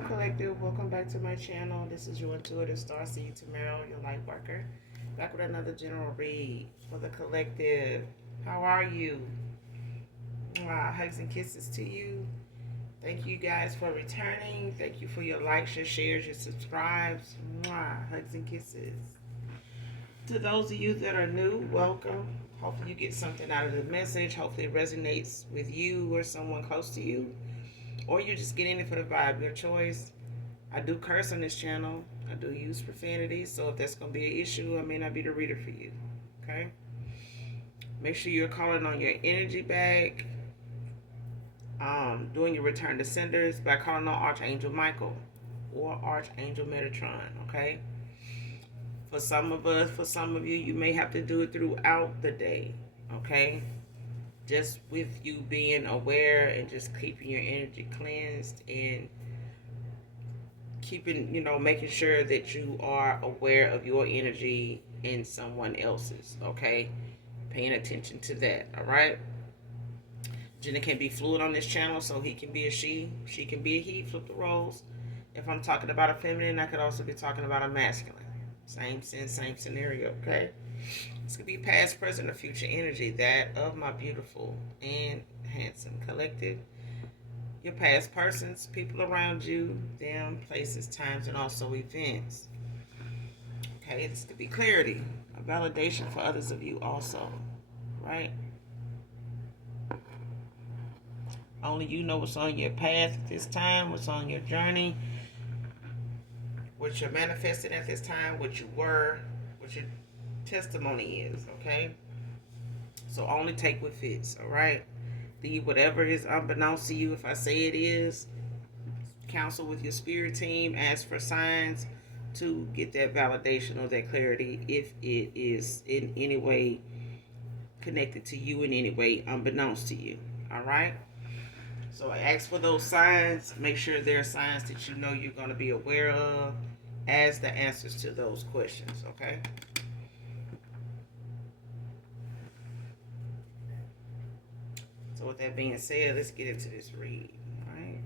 Hello, Collective. Welcome back to my channel. This is your intuitive star seed, Tamara, your light worker. Back with another general read for the Collective. How are you? Mwah. Hugs and kisses to you. Thank you guys for returning. Thank you for your likes, your shares, your subscribes. Mwah. Hugs and kisses. To those of you that are new, welcome. Hopefully you get something out of the message. Hopefully it resonates with you or someone close to you. Or you're just getting it for the vibe, your choice. I do curse on this channel. I do use profanity, so if that's going to be an issue, I may not be the reader for you. Okay? Make sure you're calling on your energy back. Doing your return to senders by calling on Archangel Michael or Archangel Metatron. Okay? For some of us, for some of you, you may have to do it throughout the day. Okay? Just with you being aware and just keeping your energy cleansed and keeping, making sure that you are aware of your energy and someone else's, okay? Paying attention to that, all right? Jenna can be fluid on this channel, so he can be a she can be a he, flip the roles. If I'm talking about a feminine, I could also be talking about a masculine. Same sense, same scenario, okay? This could be past, present, or future energy, that of my beautiful and handsome collective. Your past persons, people around you, them, places, times, and also events. Okay, this could be clarity, a validation for others of you also, right? Only you know what's on your path at this time, what's on your journey, what you're manifesting at this time, what you were, what your testimony is, okay? So only take what fits, all right? Leave whatever is unbeknownst to you. If I say it is, counsel with your spirit team, ask for signs to get that validation or that clarity if it is in any way connected to you in any way unbeknownst to you. All right? So I ask for those signs. Make sure there are signs that you know you're going to be aware of as the answers to those questions. Okay? So with that being said, let's get into this read. All right?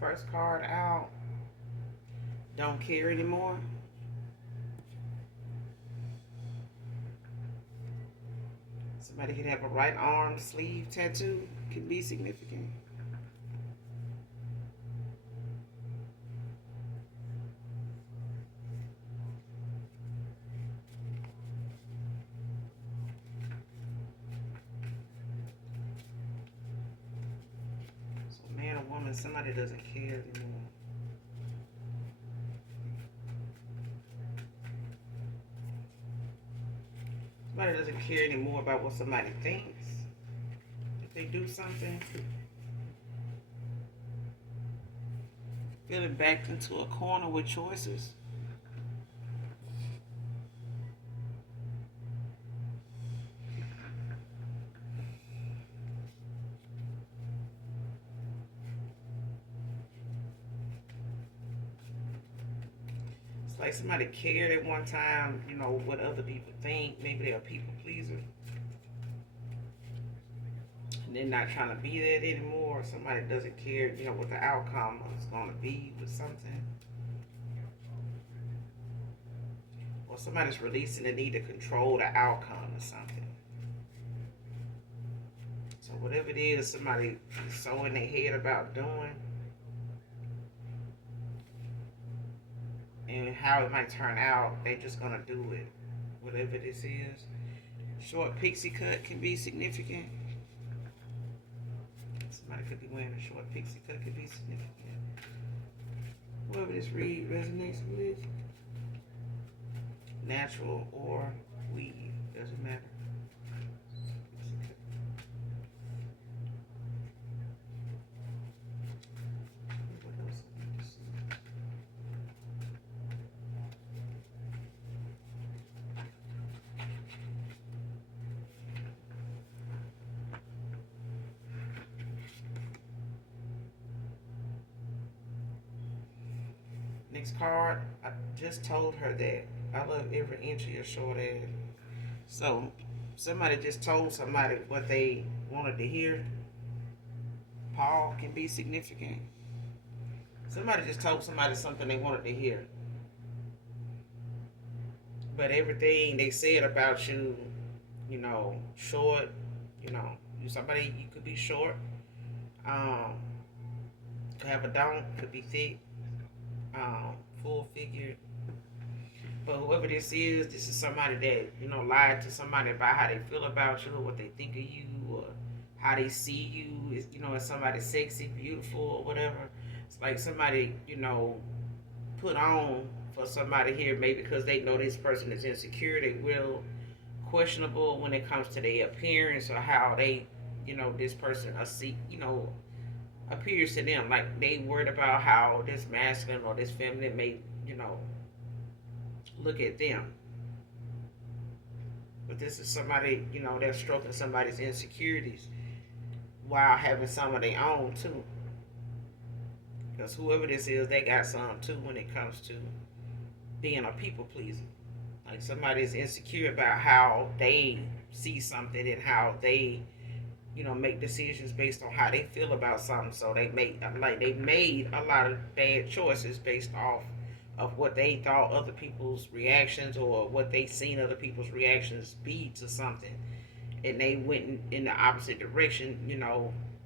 First card out. Don't care anymore. Somebody could have a right arm sleeve tattoo. Could be significant. So man or woman, somebody doesn't care anymore. Somebody doesn't care anymore about what somebody thinks. If they do something, feeling backed into a corner with choices. It's like somebody cared at one time, what other people think. Maybe they're a people pleaser. And they're not trying to be that anymore. Somebody doesn't care, what the outcome is going to be with something. Or somebody's releasing the need to control the outcome or something. So whatever it is somebody is so in their head about doing and how it might turn out, they just gonna do it. Whatever this is. Short pixie cut can be significant. Somebody could be wearing a short pixie cut, could be significant. Whoever this read resonates with, natural or weave, doesn't matter. Next card, I just told her that I love every inch of your short ass. So somebody just told somebody what they wanted to hear. Paul can be significant. Somebody just told somebody something they wanted to hear. But everything they said about you, short, you somebody you could be short. Could have a dome, could be thick, full figured. But whoever this is somebody that, lied to somebody about how they feel about you or what they think of you or how they see you. Is as somebody sexy, beautiful, or whatever. It's like somebody, put on for somebody here, maybe because they know this person is insecure, they real questionable when it comes to their appearance or how they, this person appears to them. Like they worried about how this masculine or this feminine may, look at them. But this is somebody, they're stroking somebody's insecurities while having some of their own too. Because whoever this is, they got some too when it comes to being a people pleaser. Like somebody's insecure about how they see something and how they, make decisions based on how they feel about something. So they made a lot of bad choices based off of what they thought other people's reactions or what they seen other people's reactions be to something, and they went in the opposite direction,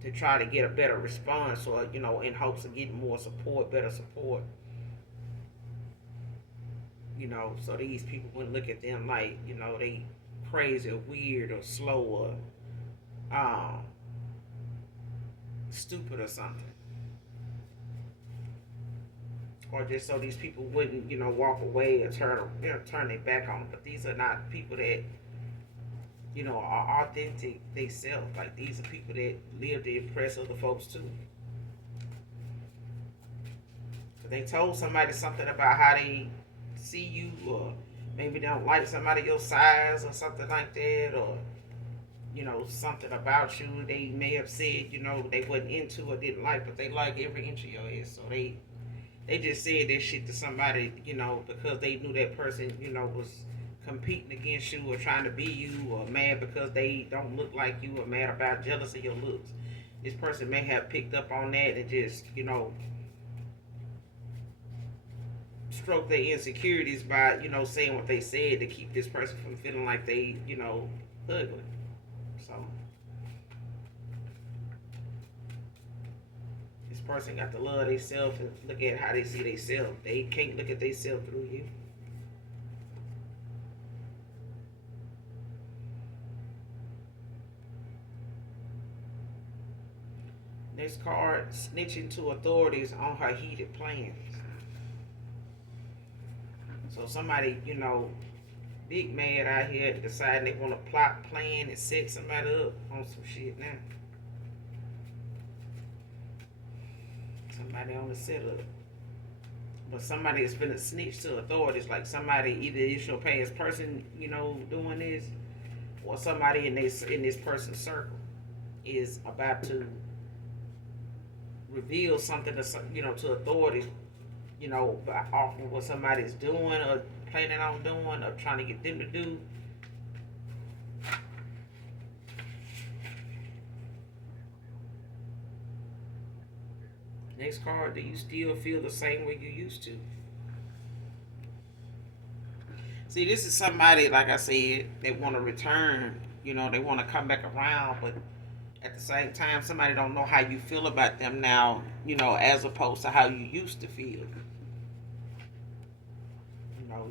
to try to get a better response or in hopes of getting more support, better support. So these people wouldn't look at them like, they crazy or weird or slow or stupid or something. Or just so these people wouldn't, walk away or turn their back on them. But these are not people that, are authentic themselves. Like these are people that live to impress other folks too. So they told somebody something about how they see you, or maybe they don't like somebody your size or something like that, or something about you they may have said, they wasn't into or didn't like, but they like every inch of your ass. So they just said that shit to somebody, because they knew that person, was competing against you or trying to be you, or mad because they don't look like you, or mad about jealous of your looks. This person may have picked up on that and just, stroke their insecurities by, saying what they said to keep this person from feeling like they, ugly. So this person got to love themselves and look at how they see themselves. They can't look at themselves through you. Next card, snitching to authorities on her heated plans. So somebody, big mad out here deciding they want to plot, plan, and set somebody up on some shit now. Somebody on the setup. But somebody is finna snitch to authorities, like somebody, either it's your past person, doing this, or somebody in this person's circle is about to reveal something to to authorities, off of what somebody's doing or planning on doing or trying to get them to do. Next card, do you still feel the same way you used to? See, this is somebody, like I said, they want to return. They want to come back around, but at the same time, somebody don't know how you feel about them now. As opposed to how you used to feel.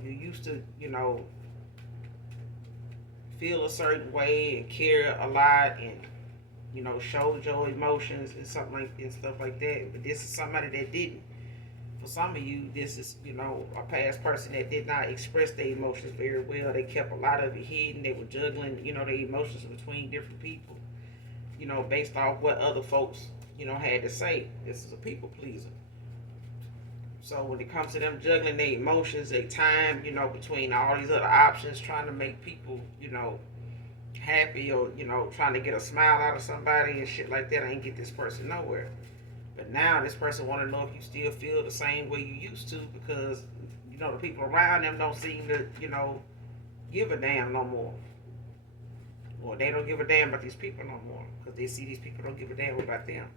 You used to, feel a certain way and care a lot and showed your emotions and something like and stuff like that. But this is somebody that didn't. For some of you, this is a past person that did not express their emotions very well. They kept a lot of it hidden. They were juggling their emotions between different people. Based off what other folks had to say. This is a people pleaser. So when it comes to them juggling their emotions, their time, between all these other options, trying to make people, happy or, trying to get a smile out of somebody and shit like that, I ain't get this person nowhere. But now this person want to know if you still feel the same way you used to because, the people around them don't seem to, give a damn no more. Or they don't give a damn about these people no more because they see these people don't give a damn about them.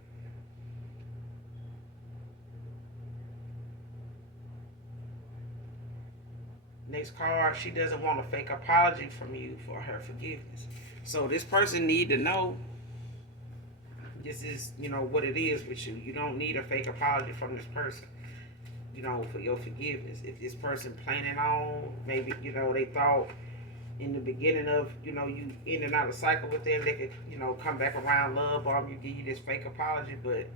Next card, she doesn't want a fake apology from you for her forgiveness. So this person need to know this is, what it is with you. You don't need a fake apology from this person, for your forgiveness. If this person planning on, maybe, they thought in the beginning of, you in and out of cycle with them, they could, come back around, love bomb you, give you this fake apology, but,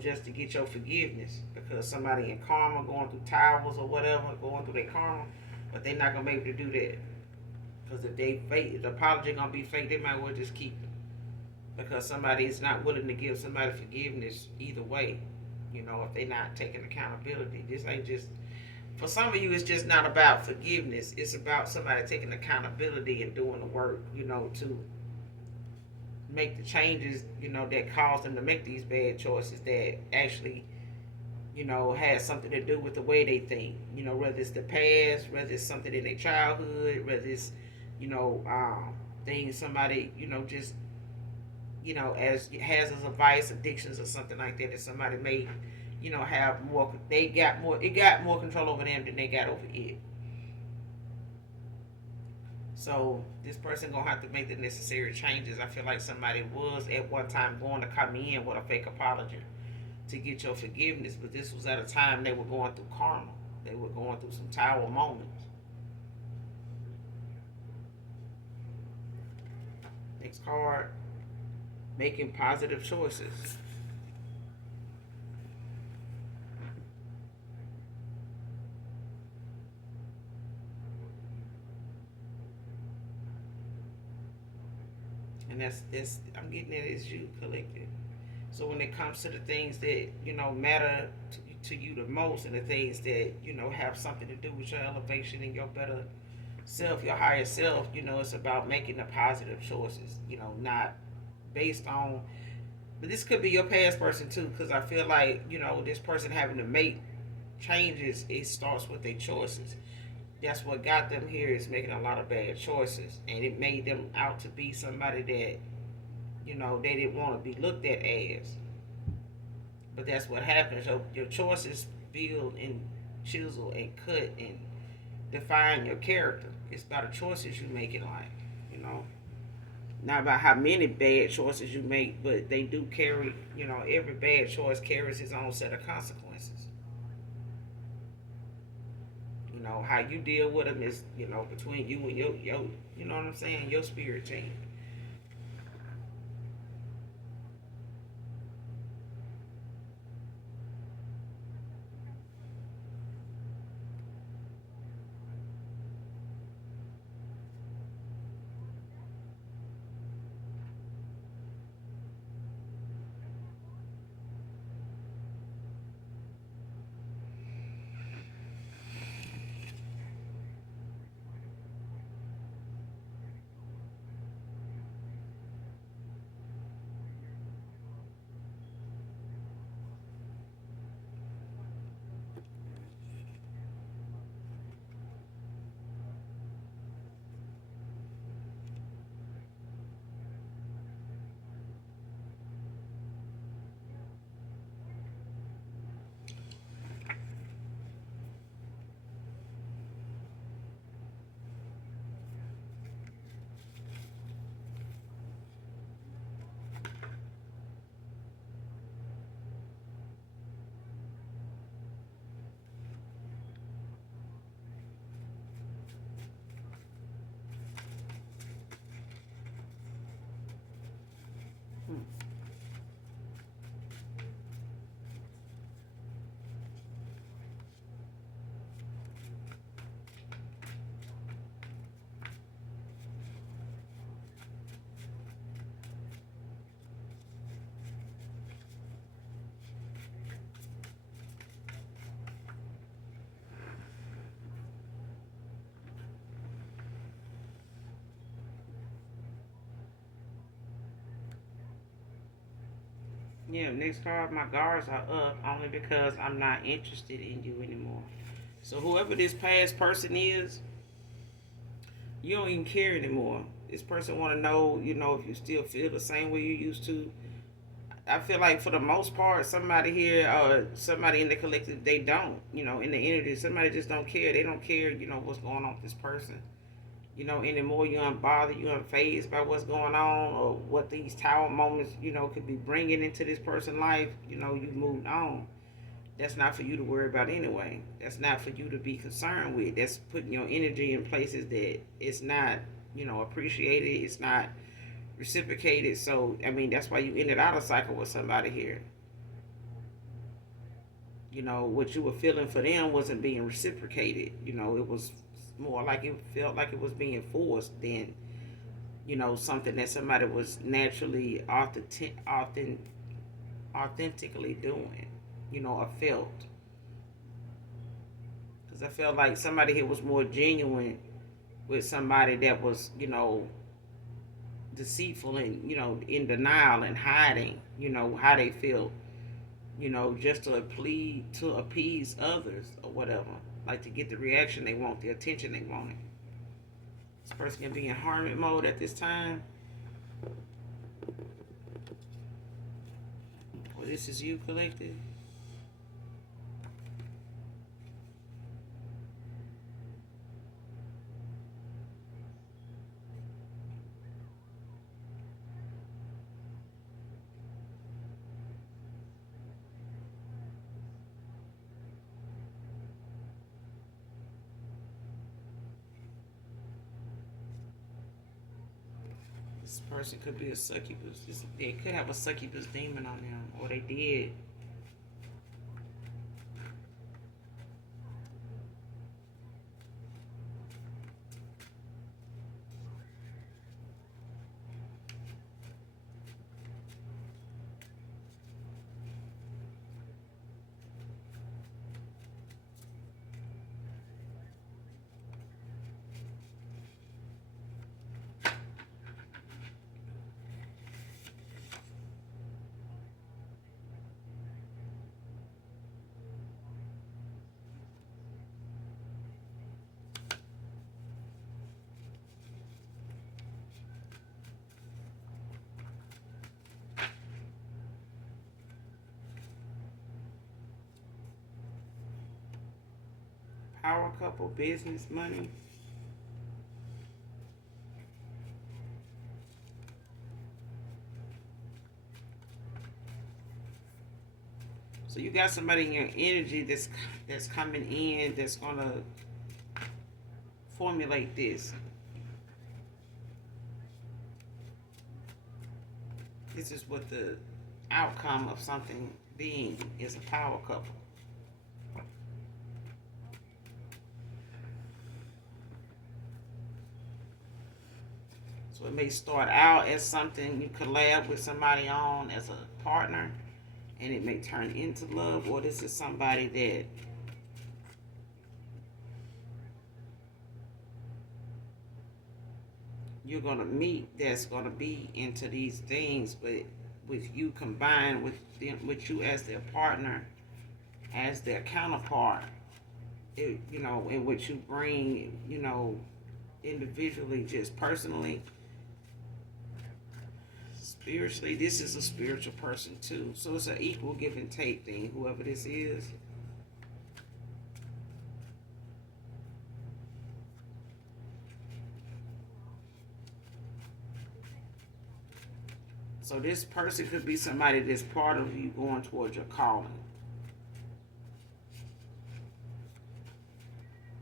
just to get your forgiveness because somebody in karma going through towers or whatever, going through their karma, but they're not going to be able to do that. Because if they fake, the apology going to be fake, they might well just keep it. Because somebody is not willing to give somebody forgiveness either way, if they're not taking accountability. This ain't just, for some of you, it's just not about forgiveness. It's about somebody taking accountability and doing the work, to make the changes, that cause them to make these bad choices that actually, has something to do with the way they think. Whether it's the past, whether it's something in their childhood, whether it's, things somebody, just, as hazards of vice, addictions, or something like that somebody may, have more. They got more. It got more control over them than they got over it. So this person gonna have to make the necessary changes. I feel like somebody was at one time going to come in with a fake apology to get your forgiveness, but this was at a time they were going through karma. They were going through some tower moments. Next card, making positive choices. And that's I'm getting it as you collective. So when it comes to the things that matter to you the most, and the things that have something to do with your elevation and your better self, your higher self, it's about making the positive choices. Not based on. But this could be your past person too, because I feel like this person having to make changes. It starts with their choices. That's what got them here is making a lot of bad choices, and it made them out to be somebody that they didn't want to be looked at as. But that's what happens. Your choices build and chisel and cut and define your character. It's about the choices you make in life, you know. Not about how many bad choices you make, but they do carry, every bad choice carries its own set of consequences. How you deal with them is, between you and your you know what I'm saying, your spirit team. Yeah, next card, my guards are up only because I'm not interested in you anymore. So whoever this past person is, you don't even care anymore. This person want to know, if you still feel the same way you used to. I feel like for the most part, somebody here, somebody in the collective, they don't, in the energy, somebody just don't care. They don't care, what's going on with this person. Anymore. You're unbothered, you're unfazed by what's going on or what these tower moments, could be bringing into this person's life. You moved on. That's not for you to worry about anyway. That's not for you to be concerned with. That's putting your energy in places that it's not, appreciated. It's not reciprocated. So, I mean, that's why you ended out a cycle with somebody here. What you were feeling for them wasn't being reciprocated. It was more like it felt like it was being forced than, something that somebody was naturally authentically doing, or felt. Because I felt like somebody here was more genuine with somebody that was, deceitful and, in denial and hiding, how they feel, just to appease others or whatever. Like to get the reaction they want, the attention they wanted. This person can be in hermit mode at this time. Well, this is you, collective. This person could be a succubus. They could have a succubus demon on them, or they did. Power couple, business, money. So you got somebody in your energy that's coming in that's gonna formulate this. This is what the outcome of something being is, a power couple. So it may start out as something you collab with somebody on as a partner, and it may turn into love, or this is somebody that you're gonna meet that's gonna be into these things, but with you combined with them, with you as their partner, as their counterpart, in which you bring, individually, just personally, spiritually. This is a spiritual person too, so it's an equal give and take thing. Whoever this is. So this person could be somebody that's part of you going towards your calling.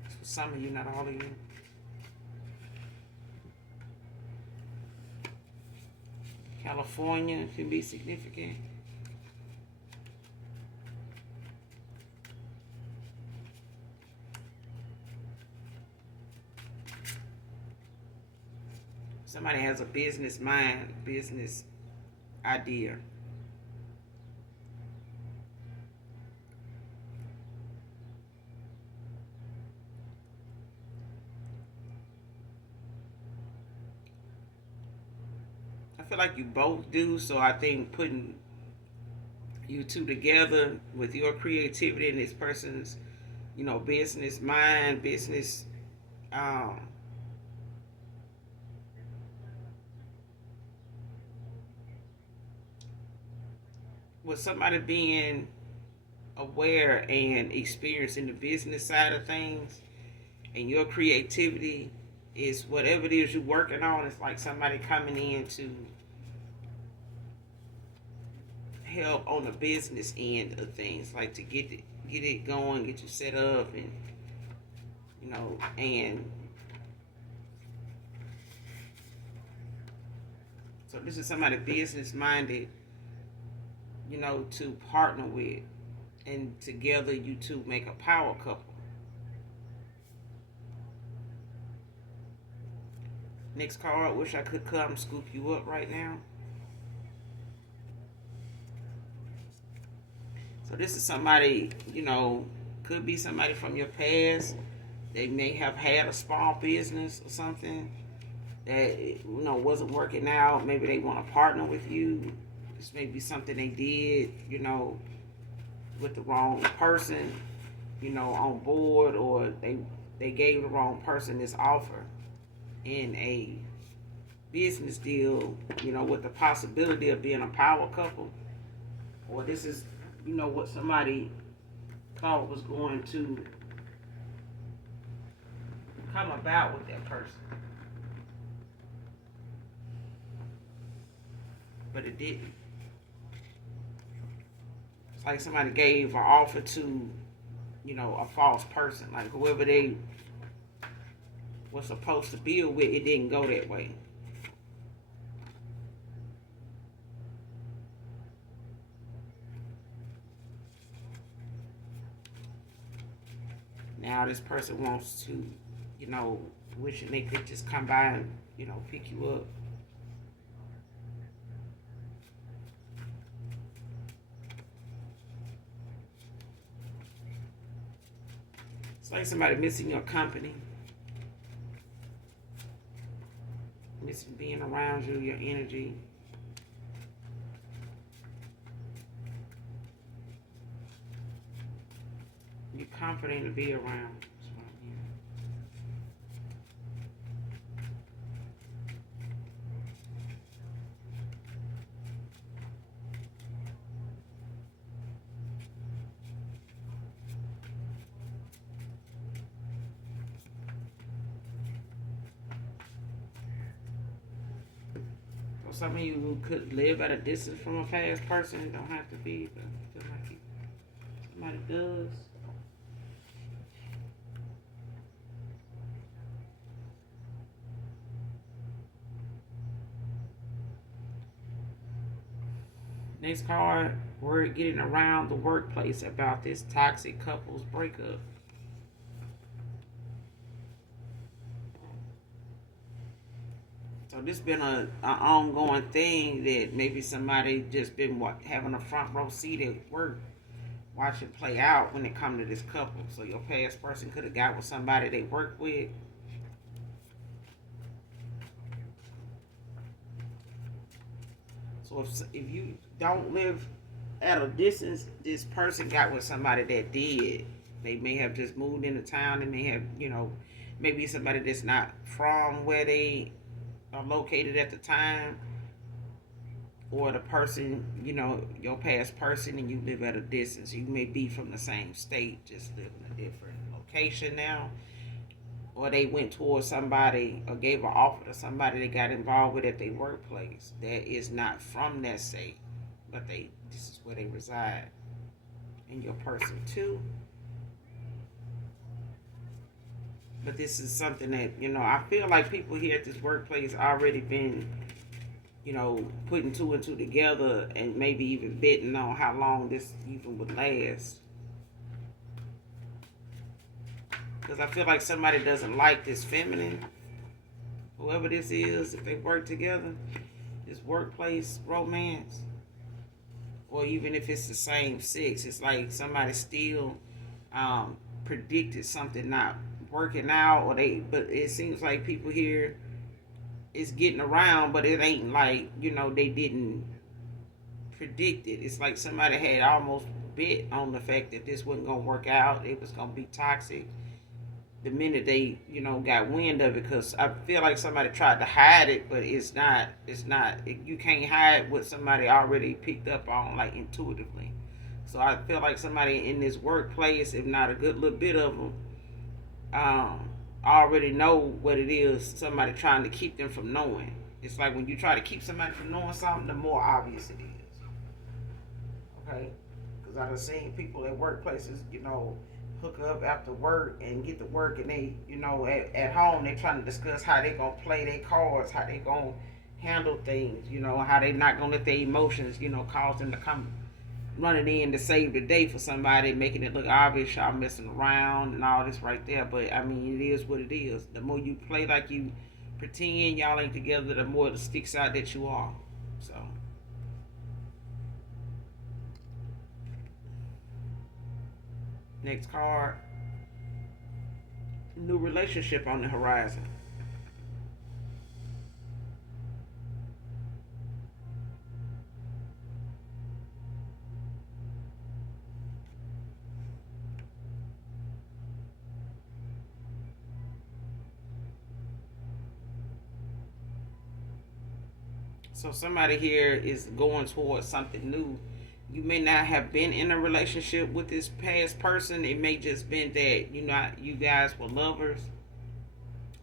For some of you, not all of you. California can be significant. Somebody has a business mind, business idea. I feel like you both do, so I think putting You two together with your creativity and this person's, business mind, business, um, with somebody being aware and experiencing the business side of things, and your creativity is whatever it is you're working on. It's like somebody coming in to help on the business end of things, like to get it going, get you set up, and and so this is somebody business minded, to partner with, and together you two make a power couple. Next card, wish I could come scoop you up right now. So this is somebody, could be somebody from your past. They may have had a small business or something that wasn't working out. Maybe they want to partner with you. This may be something they did, with the wrong person, on board, or they gave the wrong person this offer in a business deal, with the possibility of being a power couple. Or this is, what somebody thought was going to come about with that person, but it didn't. It's like somebody gave an offer to, a false person, like whoever they was supposed to build with. It didn't go that way. Now this person wants to, wishing they could just come by and, pick you up. It's like somebody missing your company, missing being around you, your energy. You're comforting to be around. Some of you who could live at a distance from a past person, it don't have to be, but I feel like somebody does. Next card, word getting around the workplace about this toxic couples breakup. So this been a ongoing thing that maybe somebody just been having a front row seat at work, watching play out when it come to this couple. So your past person could have got with somebody they work with. So if you don't live at a distance, this person got with somebody that did. They may have just moved into town. They may have, maybe somebody that's not from where they are located at the time, or the person, your past person, and you live at a distance. You may be from the same state, just live in a different location now. Or they went towards somebody or gave an offer to somebody they got involved with at their workplace that is not from that state, but this is where they reside. And your person too. But this is something that, I feel like people here at this workplace already been, putting two and two together, and maybe even betting on how long this even would last. Because I feel like somebody doesn't like this feminine, whoever this is, if they work together, this workplace romance, or even if it's the same sex, it's like somebody still predicted something not working out, but it seems like people here is getting around, but it ain't like, they didn't predicted. It's like somebody had almost bet on the fact that this wasn't gonna work out. It was gonna be toxic. The minute they, got wind of it, because I feel like somebody tried to hide it, but it's not. It's not. You can't hide what somebody already picked up on, like intuitively. So I feel like somebody in this workplace, if not a good little bit of them, already know what it is. Somebody trying to keep them from knowing. It's like when you try to keep somebody from knowing something, the more obvious it is. Okay, because I've seen people at workplaces, hook up after work and get to work, and they, at home they trying to discuss how they gonna play their cards, how they gonna handle things, how they not gonna let their emotions, cause them to come running in to save the day for somebody, making it look obvious y'all messing around and all this right there. But I mean, it is what it is. The more you play like you pretend y'all ain't together, the more it sticks out that you are. So next card, new relationship on the horizon. So somebody here is going towards something new. You may not have been in a relationship with this past person. It may just been that you guys were lovers.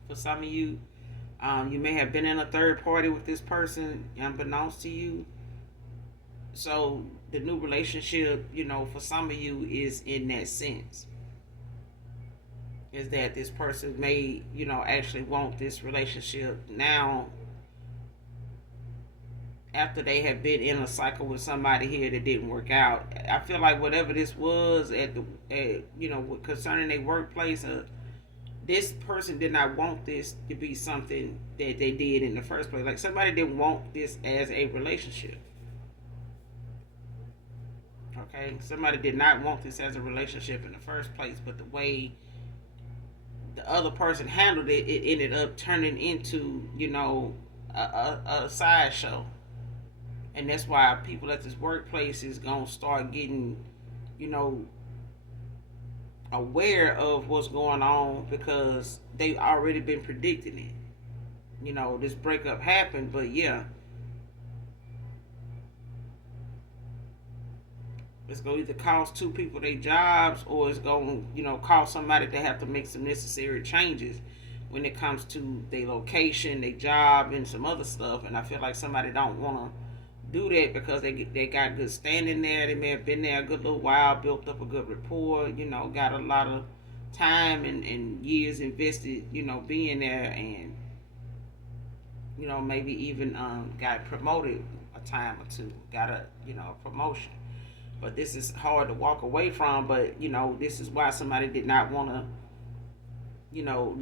For some of you, you may have been in a third party with this person, unbeknownst to you. So the new relationship, for some of you is in that sense. Is that this person may, actually want this relationship now after they have been in a cycle with somebody here that didn't work out. I feel like whatever this was concerning their workplace, this person did not want this to be something that they did in the first place. Like somebody didn't want this as a relationship. Okay, somebody did not want this as a relationship in the first place, but the way the other person handled it, it ended up turning into, a sideshow. And that's why people at this workplace is gonna start getting, you know, aware of what's going on because they've already been predicting it. This breakup happened, but yeah, it's gonna either cost two people their jobs or it's gonna, cost somebody to have to make some necessary changes when it comes to their location, their job, and some other stuff. And I feel like somebody don't wanna do that because they got good standing there. They may have been there a good little while, built up a good rapport, got a lot of time and years invested, being there, and maybe even got promoted a time or two, got a promotion. But this is hard to walk away from. But this is why somebody did not want to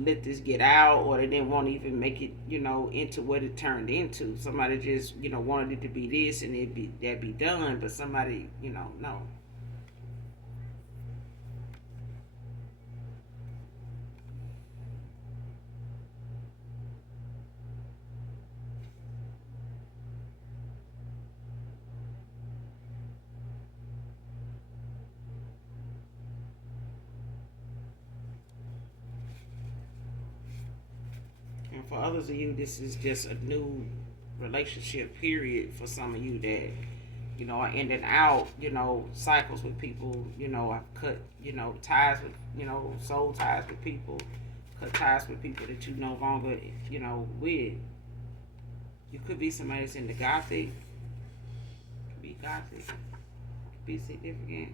let this get out, or they didn't want to even make it, into what it turned into. Somebody just, wanted it to be this and that be done, but somebody, no. And for others of you, this is just a new relationship period for some of you that, are ending out, cycles with people, I've cut, ties with, soul ties with people, cut ties with people that you no longer, with. You could be somebody that's in the gothic, could be gothic, could be significant.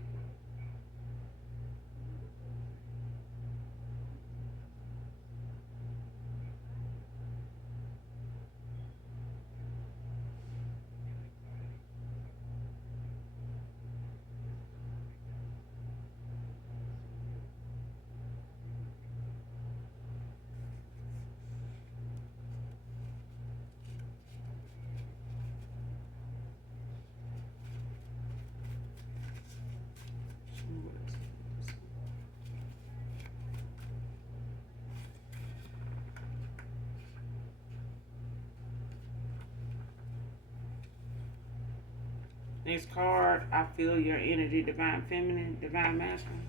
Next card, I feel your energy, divine feminine, divine masculine.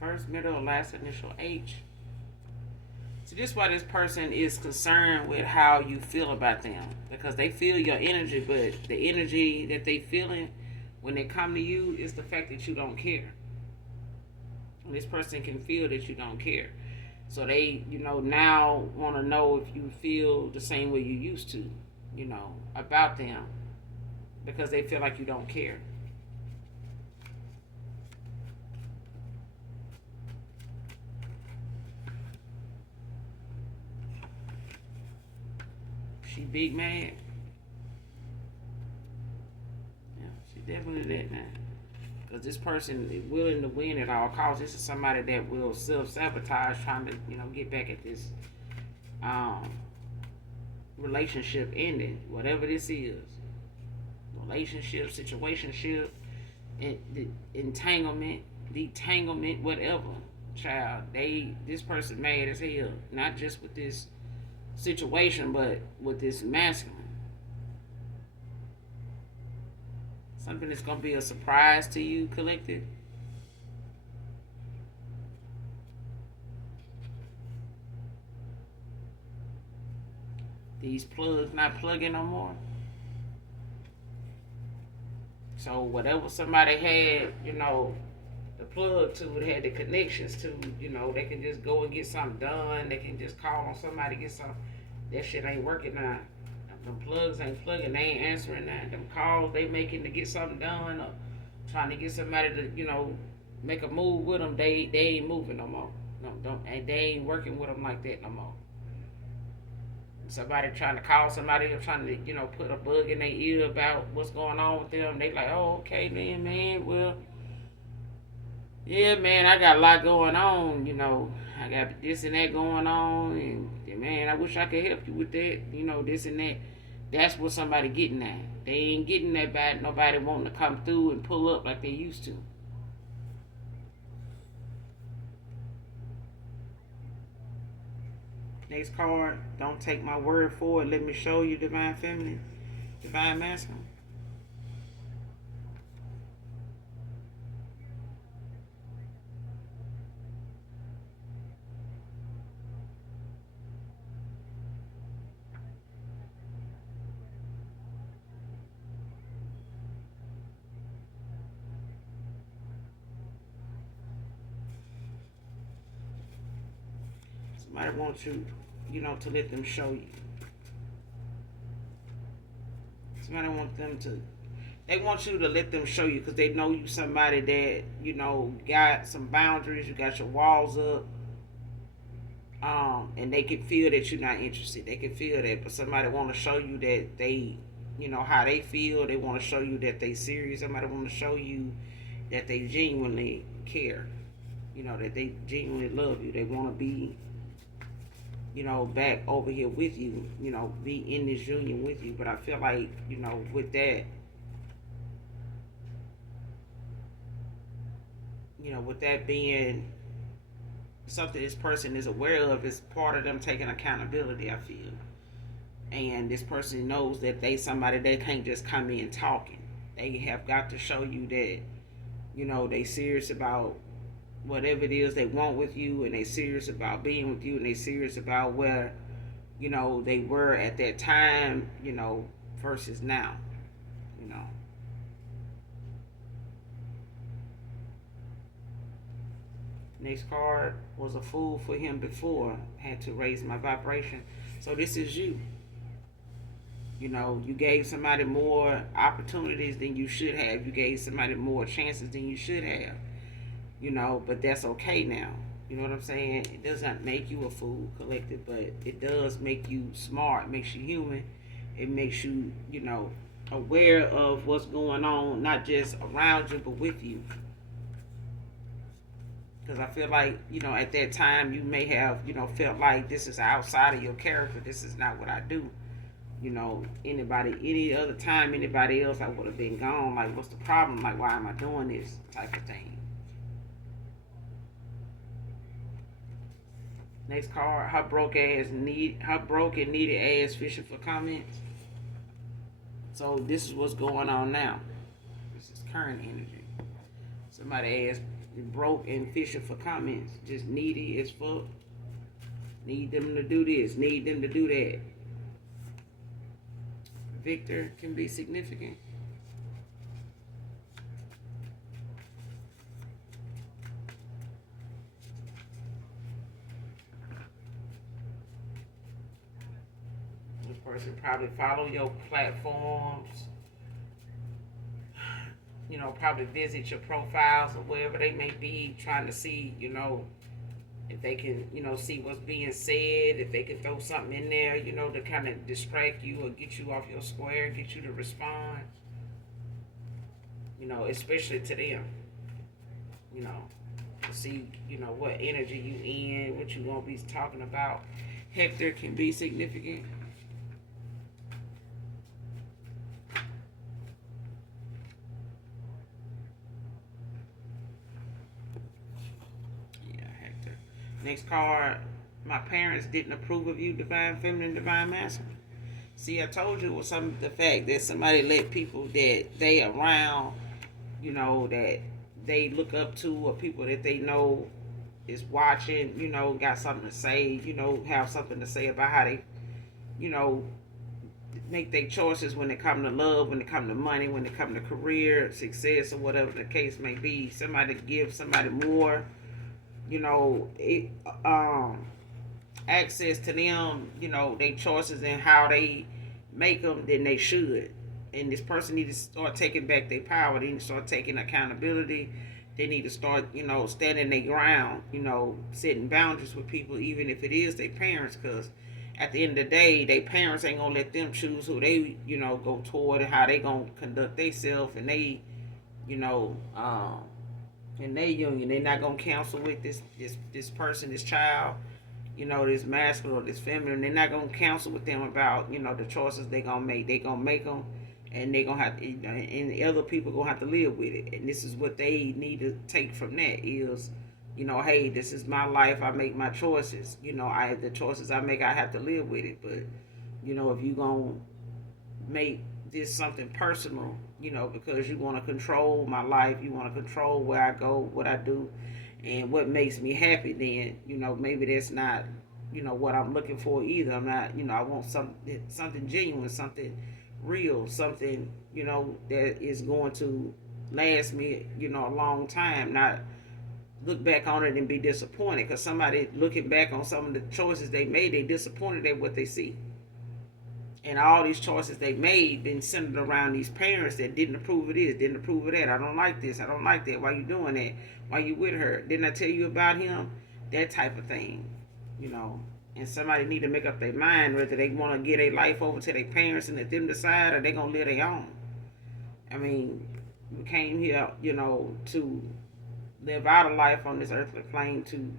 First, middle, last initial H. So this is why this person is concerned with how you feel about them. Because they feel your energy, but the energy that they feeling when they come to you is the fact that you don't care. And this person can feel that you don't care. So they, now want to know if you feel the same way you used to, about them. Because they feel like you don't care. She big mad. Yeah, she definitely that now. Because this person is willing to win at all costs. This is somebody that will self-sabotage trying to, get back at this relationship ending. Whatever this is. Relationship, situationship, entanglement, detanglement, whatever. Child, this person mad as hell. Not just with this situation, but with this masculine. Something that's going to be a surprise to you, collective. These plugs not plugging no more. So whatever somebody had, the plug to, it had the connections to, they can just go and get something done. They can just call on somebody, get something. That shit ain't working now. Them plugs ain't plugging. They ain't answering that. Them calls they making to get something done or trying to get somebody to, make a move with them. They ain't moving no more. No, don't. And they ain't working with them like that no more. Somebody trying to call somebody or trying to, put a bug in their ear about what's going on with them. They like, oh, okay then, man. Well, yeah, man, I got a lot going on. I got this and that going on, and man, I wish I could help you with that. This and that. That's what somebody getting at. They ain't getting that bad. Nobody wanting to come through and pull up like they used to. Next card. Don't take my word for it. Let me show you, divine feminine, divine masculine. Somebody wants you, to let them show you. Somebody want them to. They want you to let them show you because they know you somebody that got some boundaries. You got your walls up, and they can feel that you're not interested. They can feel that, but somebody want to show you that they, how they feel. They want to show you that they serious. Somebody want to show you that they genuinely care. That they genuinely love you. They want to be back over here with you, be in this union with you. But I feel like, with that, with that being something this person is aware of, is part of them taking accountability, I feel. And this person knows that they somebody that can't just come in talking. They have got to show you that, they serious about whatever it is they want with you, and they serious about being with you, and they serious about where they were at that time, versus now. Next card was a fool for him before, had to raise my vibration. So this is you. You gave somebody more opportunities than you should have. You gave somebody more chances than you should have. But that's okay now. You know what I'm saying? It doesn't make you a fool, collective, but it does make you smart. It makes you human. It makes you, aware of what's going on, not just around you, but with you. Because I feel like, at that time you may have, felt like this is outside of your character. This is not what I do. Any other time, anybody else, I would have been gone. Like, what's the problem? Like, why am I doing this type of thing? Next card, her broke and needed ass fishing for comments. So this is what's going on now. This is current energy. Somebody ass broke and fishing for comments. Just needy as fuck. Need them to do this. Need them to do that. Victor can be significant. This person probably follow your platforms. You know, probably visit your profiles or wherever they may be, trying to see, you know, if they can, you know, see what's being said, if they can throw something in there, you know, to kind of distract you or get you off your square, get you to respond, you know, especially to them, you know, to see, you know, what energy you in, what you gonna be talking about. Hector can be significant. Yeah, Hector. Next card, my parents didn't approve of you, divine feminine, divine masculine. See, I told you it was some the fact that somebody let people that they around, you know, that they look up to, or people that they know is watching, you know, got something to say, you know, have something to say about how they, you know, make their choices when it come to love, when it come to money, when it come to career, success, or whatever the case may be. Somebody give somebody more, you know, access to them, you know, their choices and how they make them than they should. And this person needs to start taking back their power. They need to start taking accountability. They need to start, you know, standing their ground, you know, setting boundaries with people, even if it is their parents, because at the end of the day, their parents ain't gonna let them choose who they, you know, go toward and how they gonna conduct themselves, and they, you know, in their union, they not gonna counsel with this person, this child, you know, this masculine or this feminine. They're not gonna counsel with them about, you know, the choices they gonna make. They gonna make them, and they gonna have to, and other people gonna have to live with it. And this is what they need to take from that is, you know, hey, this is my life. I make my choices. You know, the choices I make, I have to live with it. But, you know, if you gonna make this something personal, you know, because you want to control my life, you want to control where I go, what I do, and what makes me happy, then, you know, maybe that's not, you know, what I'm looking for either. I'm not, you know, I want something genuine, something real, something, you know, that is going to last me, you know, a long time, not look back on it and be disappointed, because somebody looking back on some of the choices they made, they disappointed at what they see. And all these choices they made been centered around these parents that didn't approve of this, didn't approve of that. I don't like this, I don't like that. Why you doing that? Why you with her? Didn't I tell you about him? That type of thing, you know. And somebody need to make up their mind whether they want to give their life over to their parents and let them decide, or they gonna live their own. I mean, we came here, you know, to live out a life on this earthly plane, to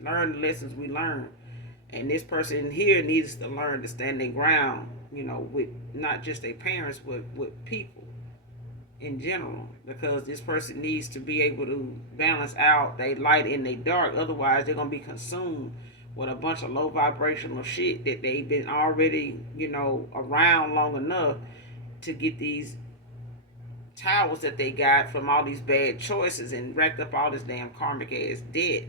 learn the lessons we learn. And this person here needs to learn to stand their ground, you know, with not just their parents, but with people in general. Because this person needs to be able to balance out their light and their dark. Otherwise, they're going to be consumed with a bunch of low vibrational shit that they've been already, you know, around long enough to get these towers that they got from all these bad choices and racked up all this damn karmic ass debt,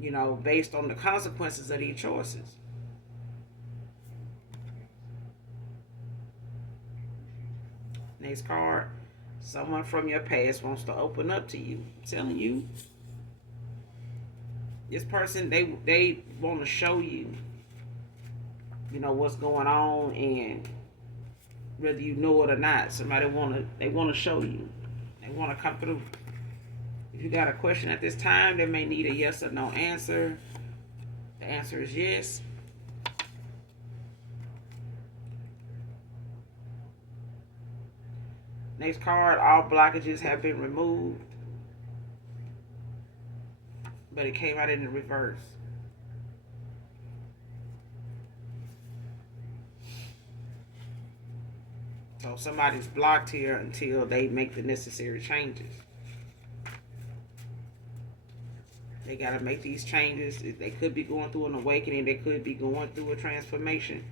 you know, based on the consequences of these choices. Next card. Someone from your past wants to open up to you. I'm telling you, this person, they want to show you, you know, what's going on, and whether you know it or not, they want to show you. They want to come through. If you got a question at this time, they may need a yes or no answer. The answer is yes. Next card, all blockages have been removed. But it came out in the reverse. So somebody's blocked here until they make the necessary changes. They got to make these changes. They could be going through an awakening. They could be going through a transformation.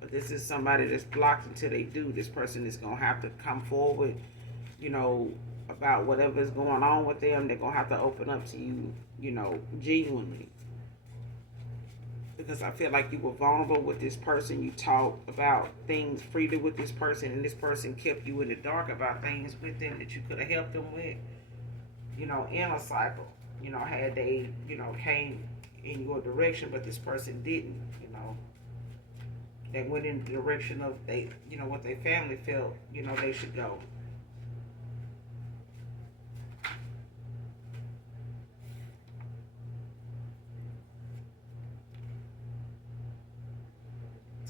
But this is somebody that's blocked until they do. This person is going to have to come forward, you know, about whatever is going on with them. They're going to have to open up to you, you know, genuinely. Because I feel like you were vulnerable with this person. You talked about things freely with this person, and this person kept you in the dark about things with them that you could have helped them with, you know, in a cycle. You know, had they, you know, came in your direction, but this person didn't, you know. They went in the direction of they, you know, what their family felt, you know, they should go.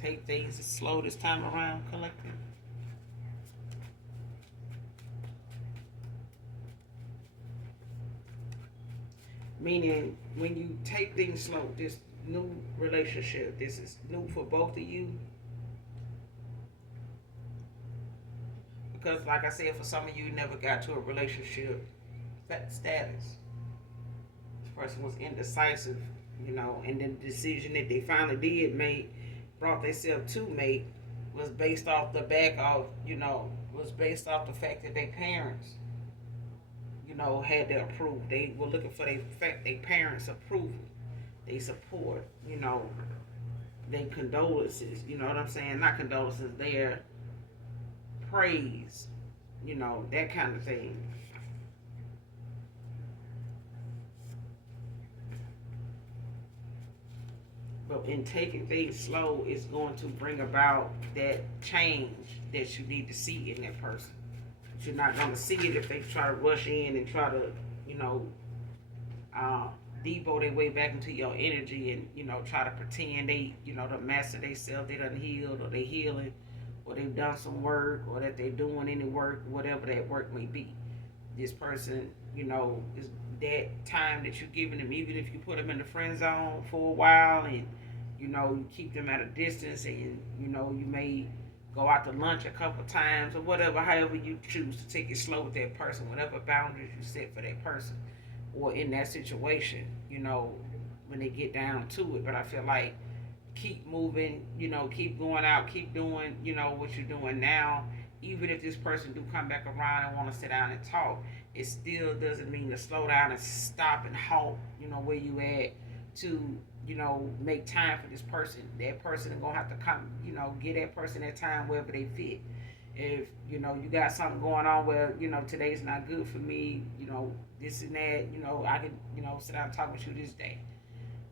Take things slow this time around, collective. Meaning, when you take things slow, this new relationship, this is new for both of you. Because, like I said, for some of you, never got to a relationship status. This person was indecisive, you know, and the decision that they finally did make, brought themselves to make, was based off the back of, you know, was based off the fact that their parents, you know, had to approve. They were looking for their parents' approval, they support, you know, their condolences, you know what I'm saying? Not condolences, their praise, you know, that kind of thing. But in taking things slow, it's going to bring about that change that you need to see in that person. But you're not going to see it if they try to rush in and try to, you know, debo their way back into your energy and, you know, try to pretend they, you know, the master they self, they done healed or they healing or they've done some work or that they're doing any work, whatever that work may be. This person, you know, is that time that you're giving them, even if you put them in the friend zone for a while and, you know, you keep them at a distance and, you know, you may go out to lunch a couple times or whatever, however you choose to take it slow with that person, whatever boundaries you set for that person or in that situation, you know, when they get down to it. But I feel like keep moving, you know, keep going out, keep doing, you know, what you're doing now. Even if this person do come back around and want to sit down and talk, it still doesn't mean to slow down and stop and halt, you know, where you at to, you know, make time for this person. That person is gonna have to come, you know, get that person that time wherever they fit. If, you know, you got something going on where, you know, today's not good for me, you know, this and that, you know, I can, you know, sit down and talk with you this day,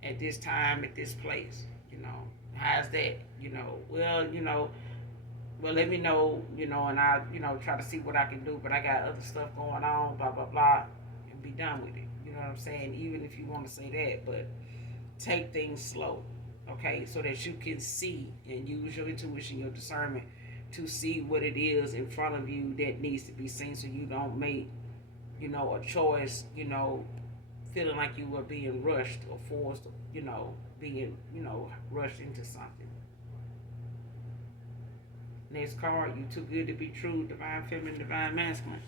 at this time, at this place, you know. How's that? You know, well, let me know, you know, and I, you know, try to see what I can do, but I got other stuff going on, blah, blah, blah, and be done with it. You know what I'm saying? Even if you want to say that, but take things slow, okay, so that you can see and use your intuition, your discernment to see what it is in front of you that needs to be seen, so you don't make, you know, a choice, you know, feeling like you were being rushed or forced, you know, being, you know, rushed into something. Next card, you too good to be true, divine feminine, divine masculine.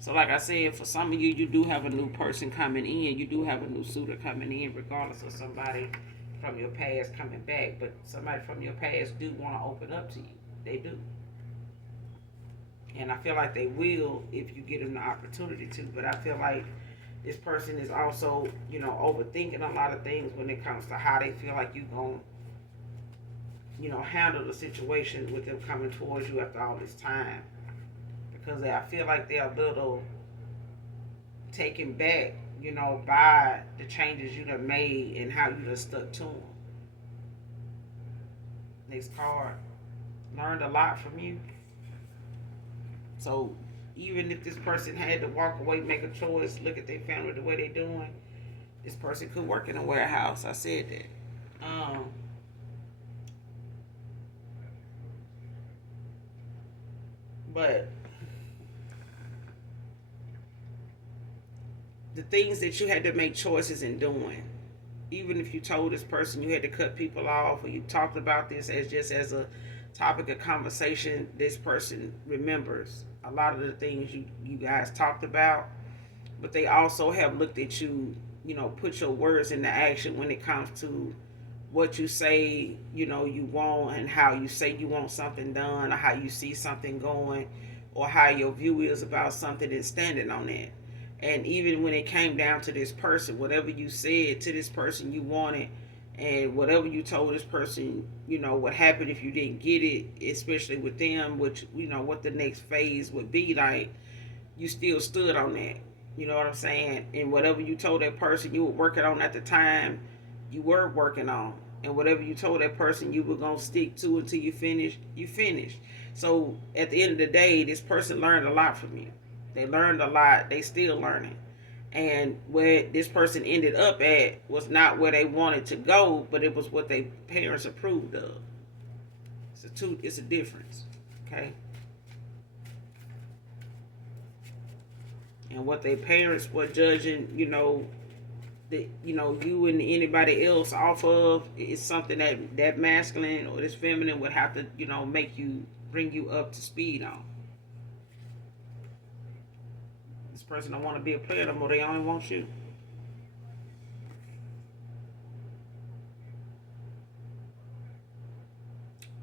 So like I said, for some of you, you do have a new person coming in. You do have a new suitor coming in, regardless of somebody from your past coming back. But somebody from your past do want to open up to you. They do. And I feel like they will if you give them the opportunity to. But I feel like this person is also, you know, overthinking a lot of things when it comes to how they feel like you're going to, you know, handle the situation with them coming towards you after all this time. Because I feel like they're a little taken back, you know, by the changes you done made and how you done stuck to them. Next card, learned a lot from you. So even if this person had to walk away, make a choice, look at their family the way they're doing, this person could work in a warehouse. I said that. But the things that you had to make choices in doing, even if you told this person you had to cut people off or you talked about this as just as a topic of conversation, this person remembers a lot of the things you guys talked about, but they also have looked at you, put your words into action when it comes to what you say, you want, and how you say you want something done, or how you see something going, or how your view is about something, and standing on it. And even when it came down to this person, whatever you said to this person you wanted, and whatever you told this person, what happened if you didn't get it, especially with them, which, what the next phase would be like, you still stood on that. You know what I'm saying? And whatever you told that person you were working on at the time, you were working on. And whatever you told that person you were going to stick to until you finished, you finished. So at the end of the day, this person learned a lot from you. They learned a lot. They still learning. And where this person ended up at was not where they wanted to go, but it was what their parents approved of. It's a difference. Okay? And what their parents were judging, that you and anybody else off of is something that masculine or this feminine would have to bring you up to speed on. This person don't want to be a player no more. They only want you.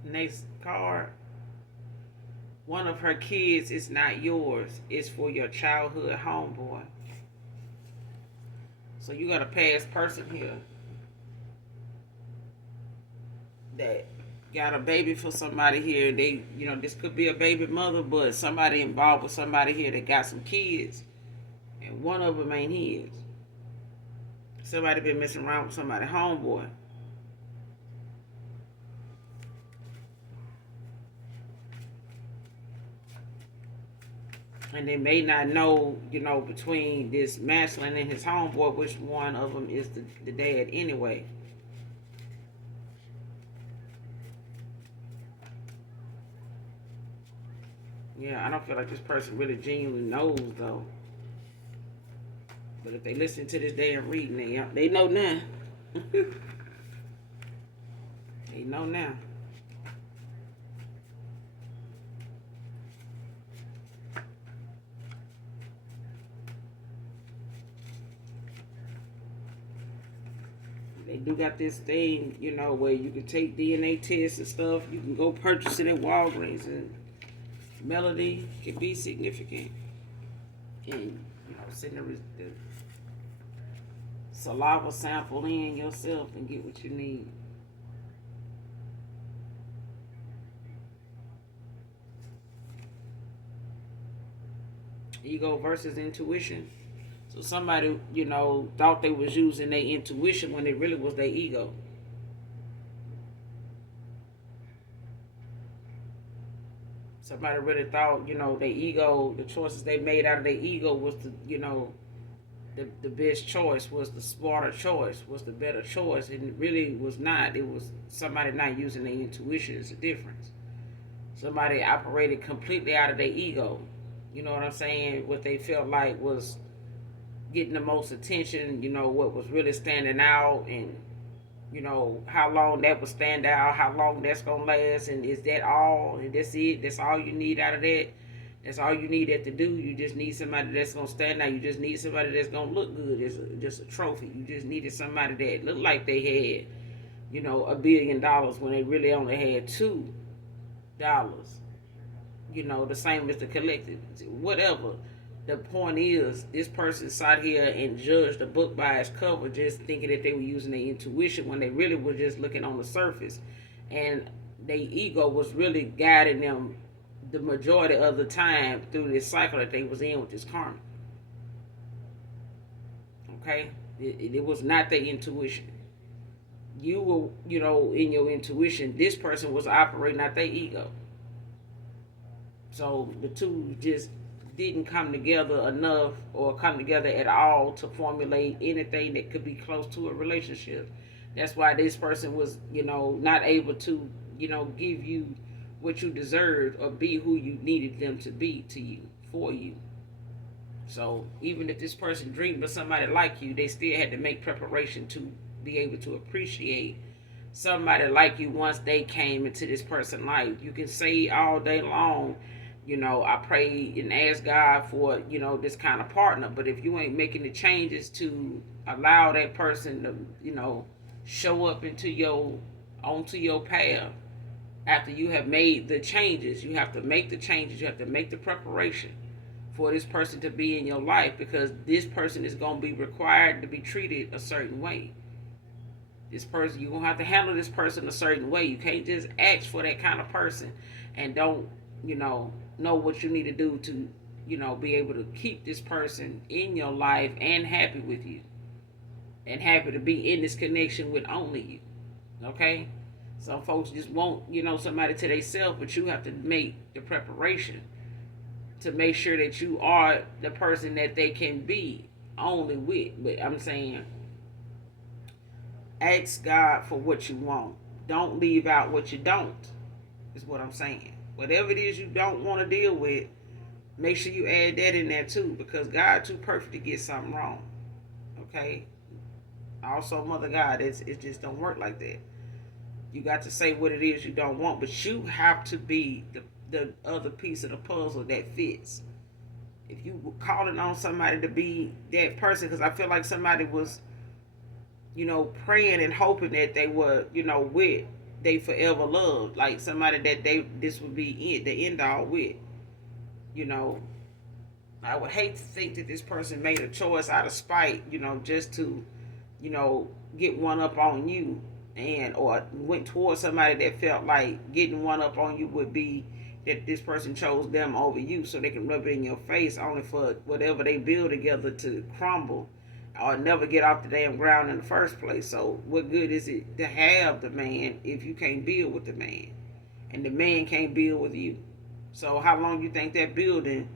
Next card. One of her kids is not yours. It's for your childhood homeboy. So you got a past person here that got a baby for somebody here. They, this could be a baby mother, but somebody involved with somebody here that got some kids, and one of them ain't his. Somebody been messing around with somebody homeboy. And they may not know, between this masculine and his homeboy, which one of them is the dad anyway. Yeah, I don't feel like this person really genuinely knows, though. But if they listen to this damn reading, they know now. They know now. They do got this thing, where you can take DNA tests and stuff. You can go purchase it at Walgreens, and melody can be significant. And, send the saliva sample in yourself and get what you need. Ego versus intuition. So somebody, thought they was using their intuition when it really was their ego. Somebody really thought, their ego, the choices they made out of their ego was the best choice, was the smarter choice, was the better choice. And it really was not. It was somebody not using their intuition. It's a difference. Somebody operated completely out of their ego. You know what I'm saying? What they felt like was getting the most attention, what was really standing out, and how long that would stand out, how long that's gonna last, and is that all, and that's it, that's all you need out of that, that's all you need that to do. You just need somebody that's gonna stand out. You just need somebody that's gonna look good. It's just a trophy. You just needed somebody that looked like they had $1 billion when they really only had $2. The same as the collective, whatever. The point is, this person sat here and judged the book by its cover, just thinking that they were using their intuition when they really were just looking on the surface. And their ego was really guiding them the majority of the time through this cycle that they was in with this karma. Okay? It was not their intuition. You were, in your intuition. This person was operating out their ego. So the two just didn't come together enough, or come together at all, to formulate anything that could be close to a relationship. That's why this person was, not able to, give you what you deserved, or be who you needed them to be to you, for you. So even if this person dreamed of somebody like you, they still had to make preparation to be able to appreciate somebody like you once they came into this person's life. You can say all day long I pray and ask God for, this kind of partner. But if you ain't making the changes to allow that person to, show up onto your path after you have made the changes, you have to make the changes, you have to make the preparation for this person to be in your life, because this person is going to be required to be treated a certain way. This person, you're going to have to handle this person a certain way. You can't just ask for that kind of person and don't, know what you need to do to, be able to keep this person in your life and happy with you and happy to be in this connection with only you. Okay? Some folks just want, somebody to themselves, but you have to make the preparation to make sure that you are the person that they can be only with. But I'm saying, ask God for what you want. Don't leave out what you don't, is what I'm saying. Whatever it is you don't want to deal with, make sure you add that in there too, because God too perfect to get something wrong. Okay? Also, Mother God, it just don't work like that. You got to say what it is you don't want, but you have to be the other piece of the puzzle that fits. If you were calling on somebody to be that person, because I feel like somebody was, praying and hoping that they were, with they forever loved, like somebody that this would be the end all with. you know I would hate to think that this person made a choice out of spite, just to, get one up on you, and or went towards somebody that felt like getting one up on you would be that this person chose them over you so they can rub it in your face, only for whatever they build together to crumble or never get off the damn ground in the first place. So what good is it to have the man if you can't build with the man and the man can't build with you? So how long you think that building,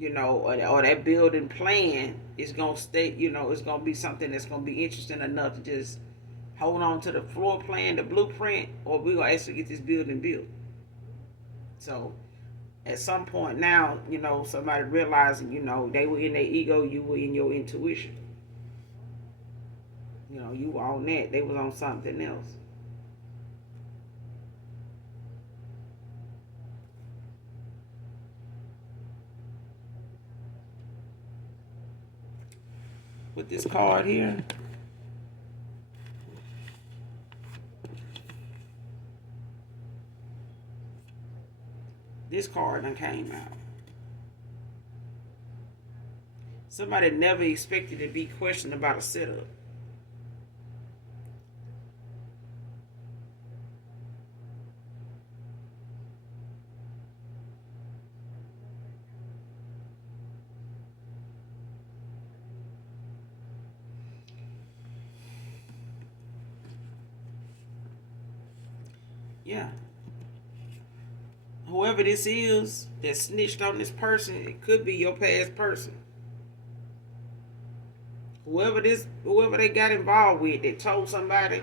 or that building plan is going to stay, it's going to be something that's going to be interesting enough to just hold on to the floor plan, the blueprint, or we're going to actually get this building built? So at some point now, somebody realizing, they were in their ego, you were in your intuition. You were on that. They was on something else. With this card here, this card done came out. Somebody never expected to be questioned about a setup. Yeah. Whoever this is that snitched on this person, it could be your past person. Whoever they got involved with, they told somebody,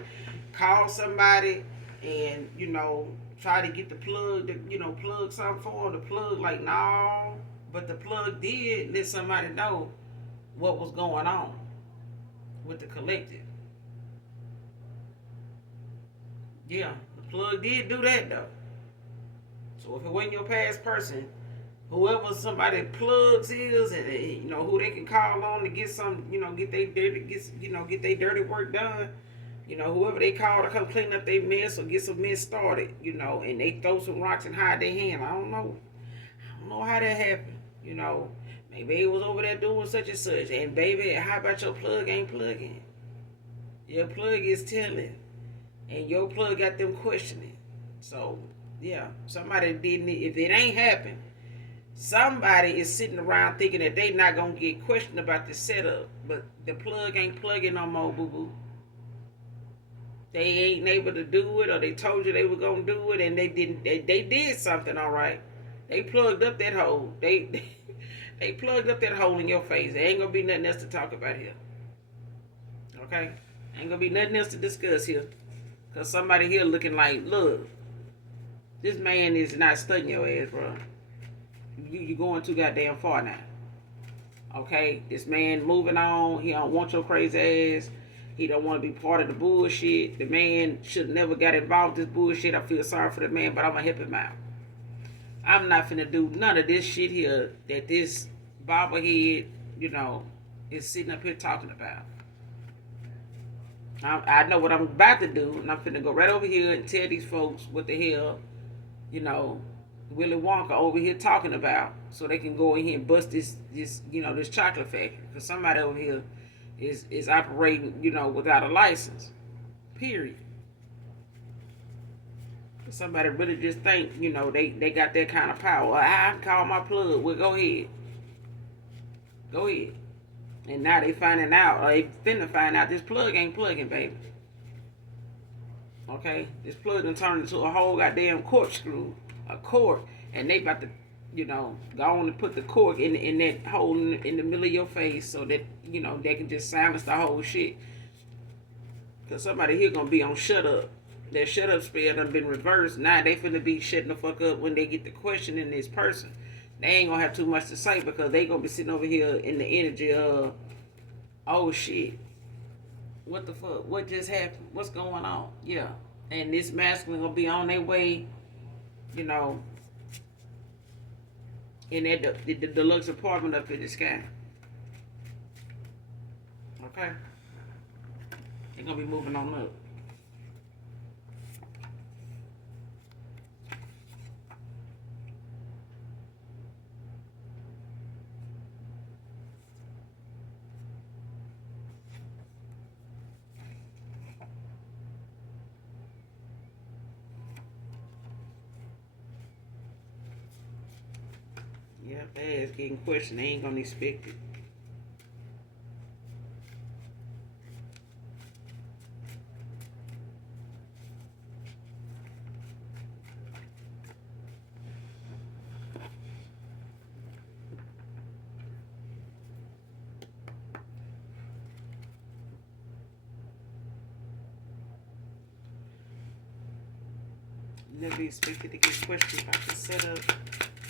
called somebody, and try to get the plug to plug something for them. The plug like no, but the plug did let somebody know what was going on with the collective. Yeah, the plug did do that though. So if it wasn't your past person, whoever somebody plugs is, and who they can call on to get some, get their dirty work done. Whoever they call to come clean up their mess or get some mess started, and they throw some rocks and hide their hand. I don't know. I don't know how that happened. Maybe they was over there doing such and such. And baby, how about your plug ain't plugging? Your plug is telling, and your plug got them questioning. So yeah, somebody didn't. If it ain't happened, somebody is sitting around thinking that they not gonna get questioned about the setup, but the plug ain't plugging no more, boo boo. They ain't able to do it, or they told you they were gonna do it, and they didn't. They did something, all right. They plugged up that hole. They plugged up that hole in your face. There ain't gonna be nothing else to talk about here. Okay, ain't gonna be nothing else to discuss here, cause somebody here looking like, look, this man is not studying your ass, bro. You going too goddamn far now. Okay, this man moving on. He don't want your crazy ass. He don't want to be part of the bullshit. The man should never got involved in this bullshit. I feel sorry for the man, but I'm gonna help him out. I'm not finna do none of this shit here that this bobblehead, you know, is sitting up here talking about. I know what I'm about to do, and I'm finna go right over here and tell these folks what the hell, you know, Willy Wonka over here talking about, so they can go in here and bust this this chocolate factory. Because somebody over here is operating, without a license. Period. Somebody really just think, they got that kind of power. I can call my plug. Well, go ahead. Go ahead. And now they finding out, or they finna find out this plug ain't plugging, baby. Okay? This plug done turned into a whole goddamn corkscrew, a cork, and they about to, go on and put the cork in that hole in the middle of your face so that, they can just silence the whole shit. Because somebody here gonna be on shut up. Their shut up spell done been reversed. Now they finna be shutting the fuck up when they get the questioning this person. They ain't gonna have too much to say because they gonna be sitting over here in the energy of, oh shit, what the fuck? What just happened? What's going on? Yeah. And this masculine gonna be on their way, you know, in that the deluxe apartment up in the sky. Okay? They're gonna be moving on up. Yeah, they ass getting questioned. They ain't gonna expect it. Never expected to get questioned about the setup.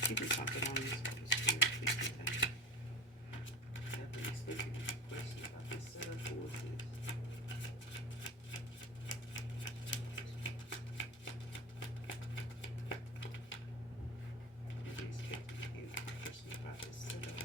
Give me something on this. Never expected to get questioned about this setup. Who is this? Never expected to get questioned about this setup.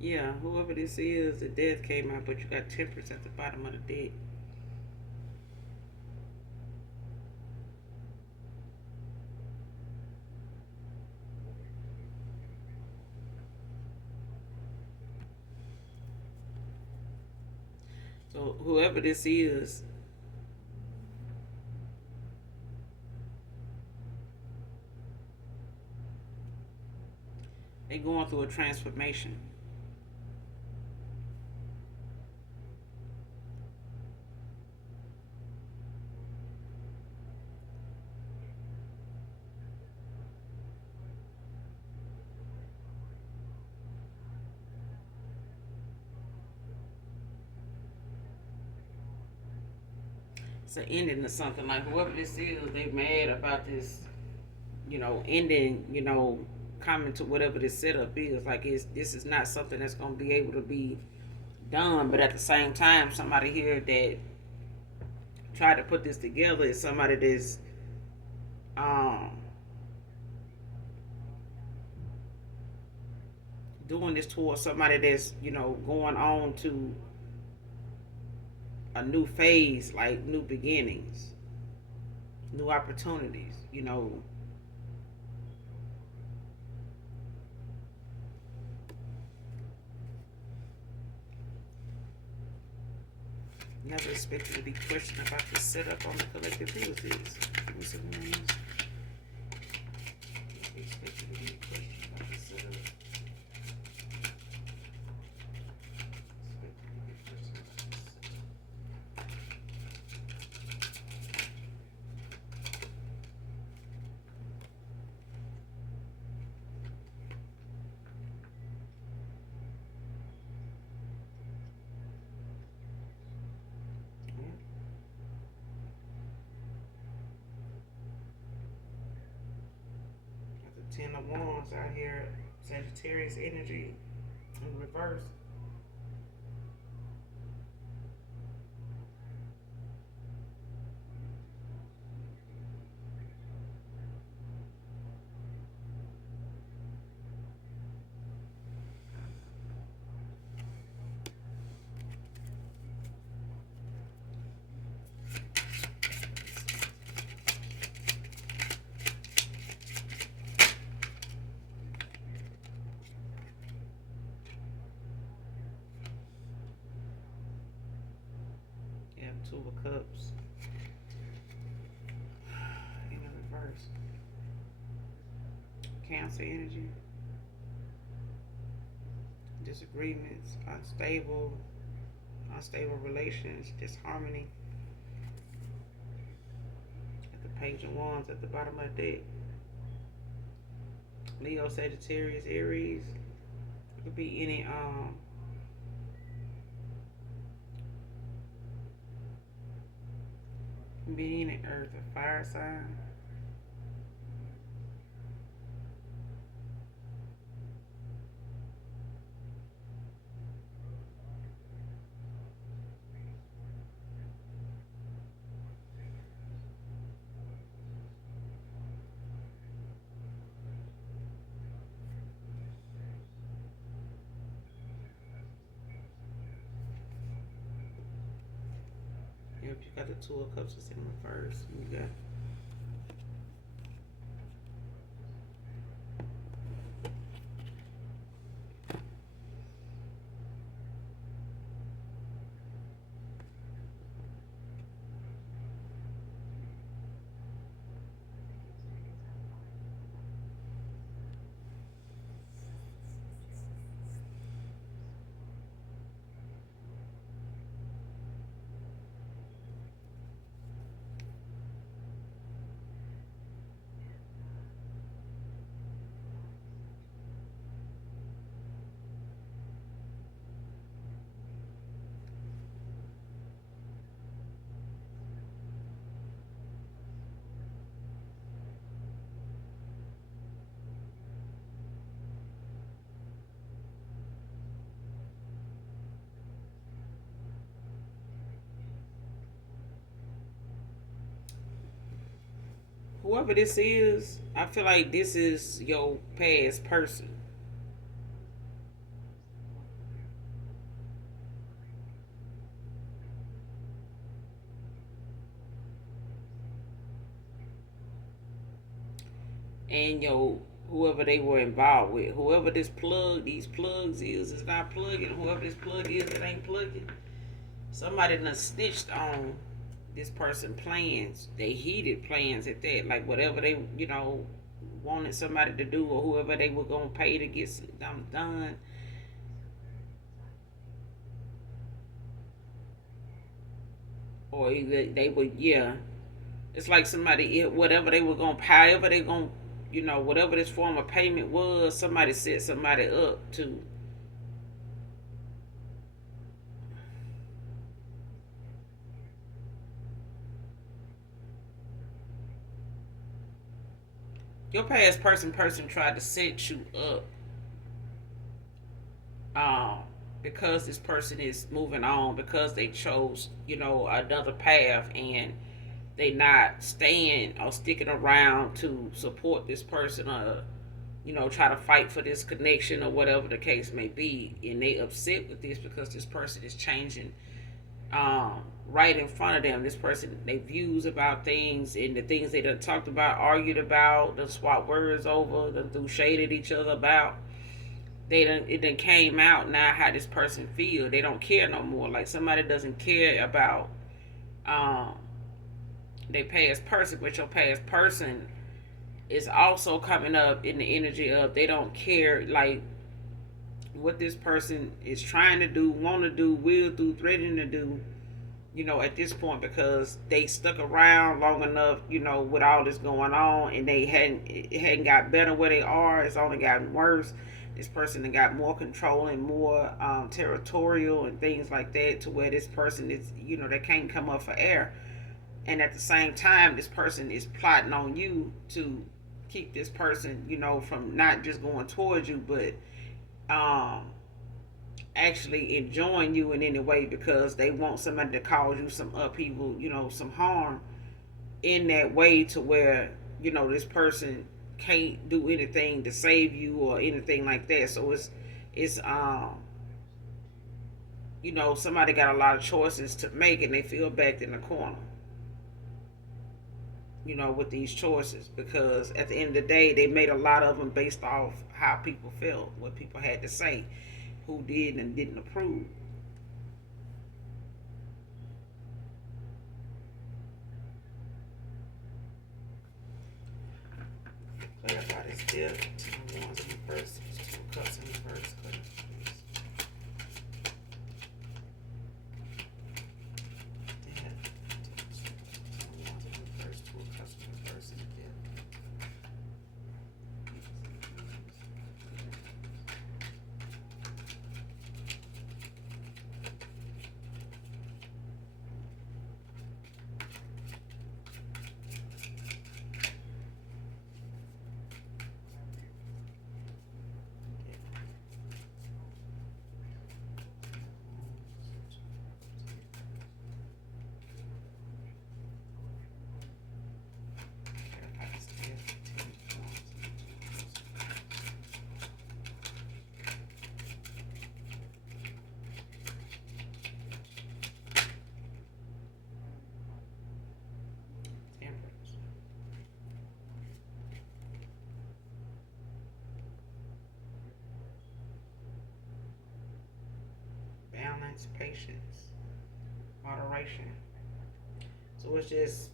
Yeah, whoever this is, the death came out, but you got temperance at the bottom of the deck. So whoever this is, they going through a transformation. It's an ending or something. Like whoever this is, they mad about this, ending, coming to whatever this setup is. Like this is not something that's gonna be able to be done. But at the same time, somebody here that tried to put this together is somebody that's um, doing this towards somebody that's, going on to a new phase, like new beginnings, new opportunities. Never expected to be questioned about the setup on the collective abilities. Give me some names. Never expected to be questioned about the setup. Expected to be questioned about the setup. Yeah. Got the Ten of Wands out here. Sagittarius energy in reverse. Yeah, Two of Cups in the reverse. Cancer energy. Disagreements, unstable relations, disharmony. At the Page of Wands at the bottom of the deck. Leo, Sagittarius, Aries. It could be any being in earth or fire sign. Yep, you got the Two of Cups that's in reverse. You got whoever this is. I feel like this is your past person. And whoever they were involved with. Whoever these plugs is not plugging. Whoever this plug is, it ain't plugging. Somebody done snitched on this person plans. They heated plans at that. Like whatever they, wanted somebody to do, or whoever they were gonna pay to get them done. Or either they would, yeah. It's like somebody, whatever they were gonna pay, however they gonna, whatever this form of payment was, somebody set somebody up to. Your past person tried to set you up, um, because this person is moving on, because they chose, another path, and they not staying or sticking around to support this person, or try to fight for this connection or whatever the case may be, and they upset with this because this person is changing right in front of them. This person, they views about things and the things they done talked about, argued about, done swap words over, done threw shade at each other about. It done came out now how this person feel. They don't care no more. Like somebody doesn't care about um their past person, but your past person is also coming up in the energy of they don't care like what this person is trying to do, want to do, will do, threatening to do, at this point, because they stuck around long enough, with all this going on, and it hadn't got better where they are. It's only gotten worse. This person has got more control and more territorial and things like that, to where this person is, they can't come up for air. And at the same time, this person is plotting on you to keep this person, from not just going towards you, but actually enjoying you in any way, because they want somebody to cause you some upheaval, some harm in that way, to where, this person can't do anything to save you or anything like that. So it's somebody got a lot of choices to make, and they feel backed in the corner, with these choices, because at the end of the day, they made a lot of them based off how people felt, what people had to say, who did and didn't approve. Clarify this deal. Two ones in the first, two cups in the first. Balance, patience, moderation. So it's just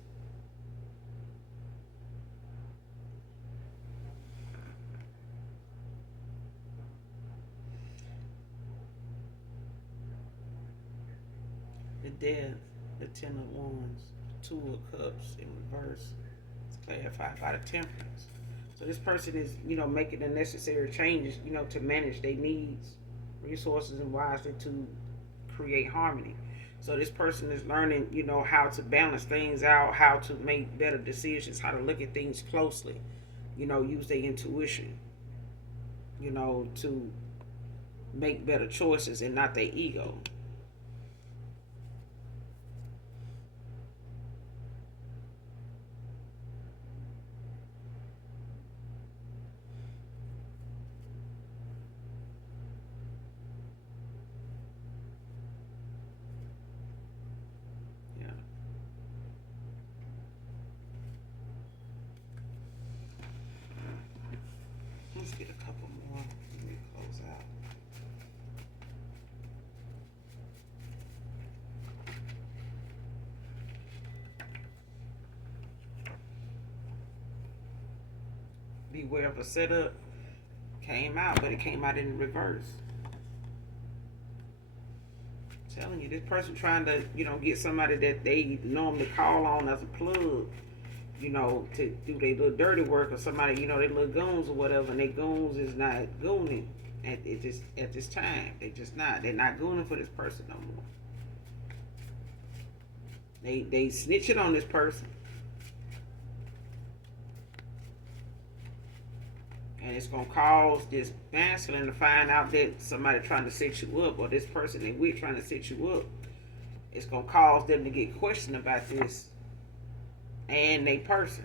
the death, the 10 of Wands, 2 of Cups in reverse. It's clarified by the Temperance. So this person is, making the necessary changes, to manage their needs, resources, and wisely to create harmony. So this person is learning, how to balance things out, how to make better decisions, how to look at things closely, use their intuition, to make better choices and not their ego. Yeah. Let's get a couple more. Let me close out. Beware of a setup came out, but it came out in reverse. I'm telling you, this person trying to, get somebody that they normally call on as a plug, to do their little dirty work, or somebody, they little goons or whatever, and they goons is not gooning at this time. They just not. They're not gooning for this person no more. They snitching on this person. And it's gonna cause this masculine to find out that somebody trying to set you up, or this person that we're trying to set you up. It's gonna cause them to get questioned about this, and they person.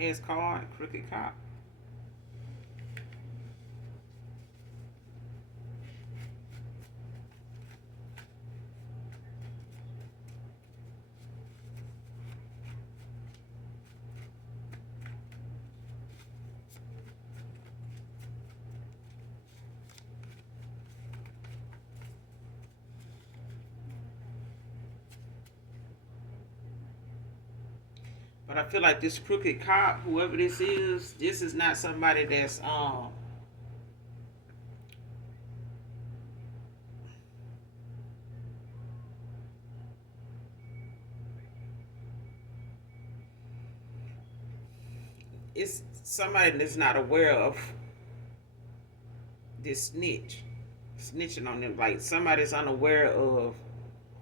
Last card, crooked cop. But I feel like this crooked cop, whoever this is not somebody that's it's somebody that's not aware of this snitching on them. Like somebody's unaware of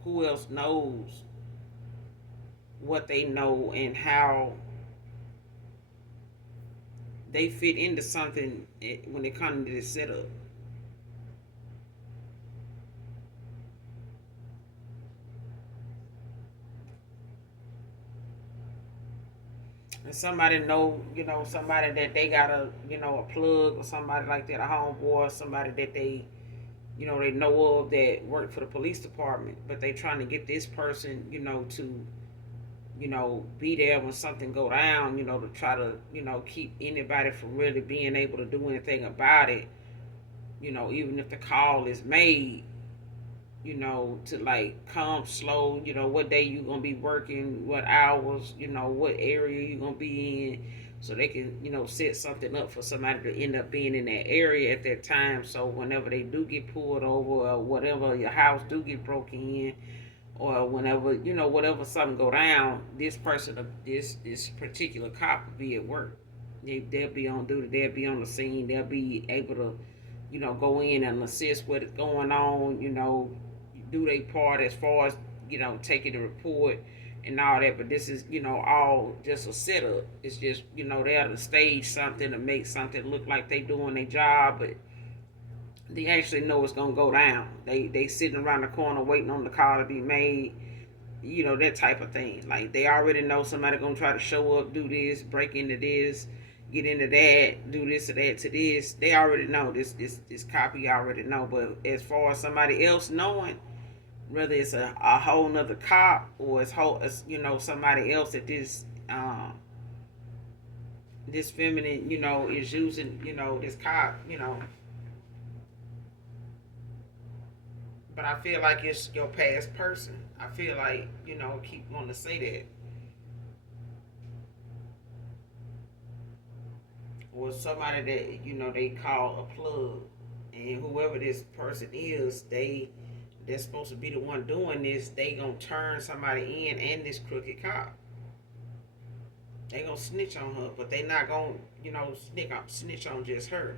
who else knows what they know and how they fit into something when it comes to this setup. And somebody know, somebody that they got a plug or somebody like that, a homeboy, or somebody that they know of that work for the police department, but they trying to get this person, to be there when something go down, to try to, keep anybody from really being able to do anything about it, even if the call is made, to like come slow, what day you gonna be working, what hours, what area you gonna be in, so they can, set something up for somebody to end up being in that area at that time. So whenever they do get pulled over or whatever, your house do get broken in, or whenever, whatever something go down, this person, this particular cop will be at work. They'll be on duty. They'll be on the scene. They'll be able to, go in and assist what is going on. Do their part as far as taking the report and all that. But this is all just a setup. It's just they're to stage something to make something look like they doing their job, but they actually know it's gonna go down. They sitting around the corner waiting on the call to be made. That type of thing. Like they already know somebody gonna try to show up, do this, break into this, get into that, do this or that to this. They already know this copy already know. But as far as somebody else knowing, whether it's a whole nother cop or it's somebody else that this feminine is using this cop but I feel like it's your past person. I feel like keep wanting to say that, or somebody that they call a plug, and whoever this person is, they're supposed to be the one doing this. They gonna turn somebody in, and this crooked cop. They gonna snitch on her, but they not gonna snitch on just her,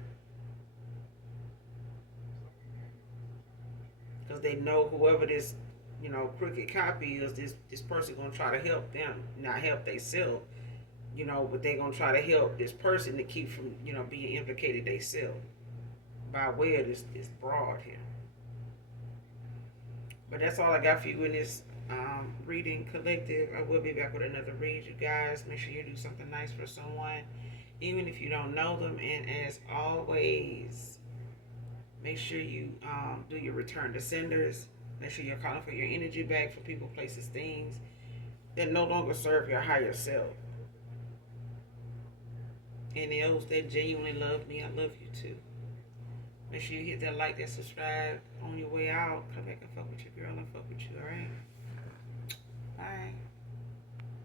because they know whoever this crooked cop is. This person gonna try to help them, not help themselves. But they gonna try to help this person to keep from being implicated themselves by way of this broad here. But that's all I got for you in this reading collective. I will be back with another read, you guys. Make sure you do something nice for someone, even if you don't know them. And as always, make sure you do your return to senders. Make sure you're calling for your energy back for people, places, things that no longer serve your higher self. And those that genuinely love me, I love you too. Make sure you hit that like, that subscribe on your way out. Come back and fuck with your girl. I fuck with you, alright? Bye.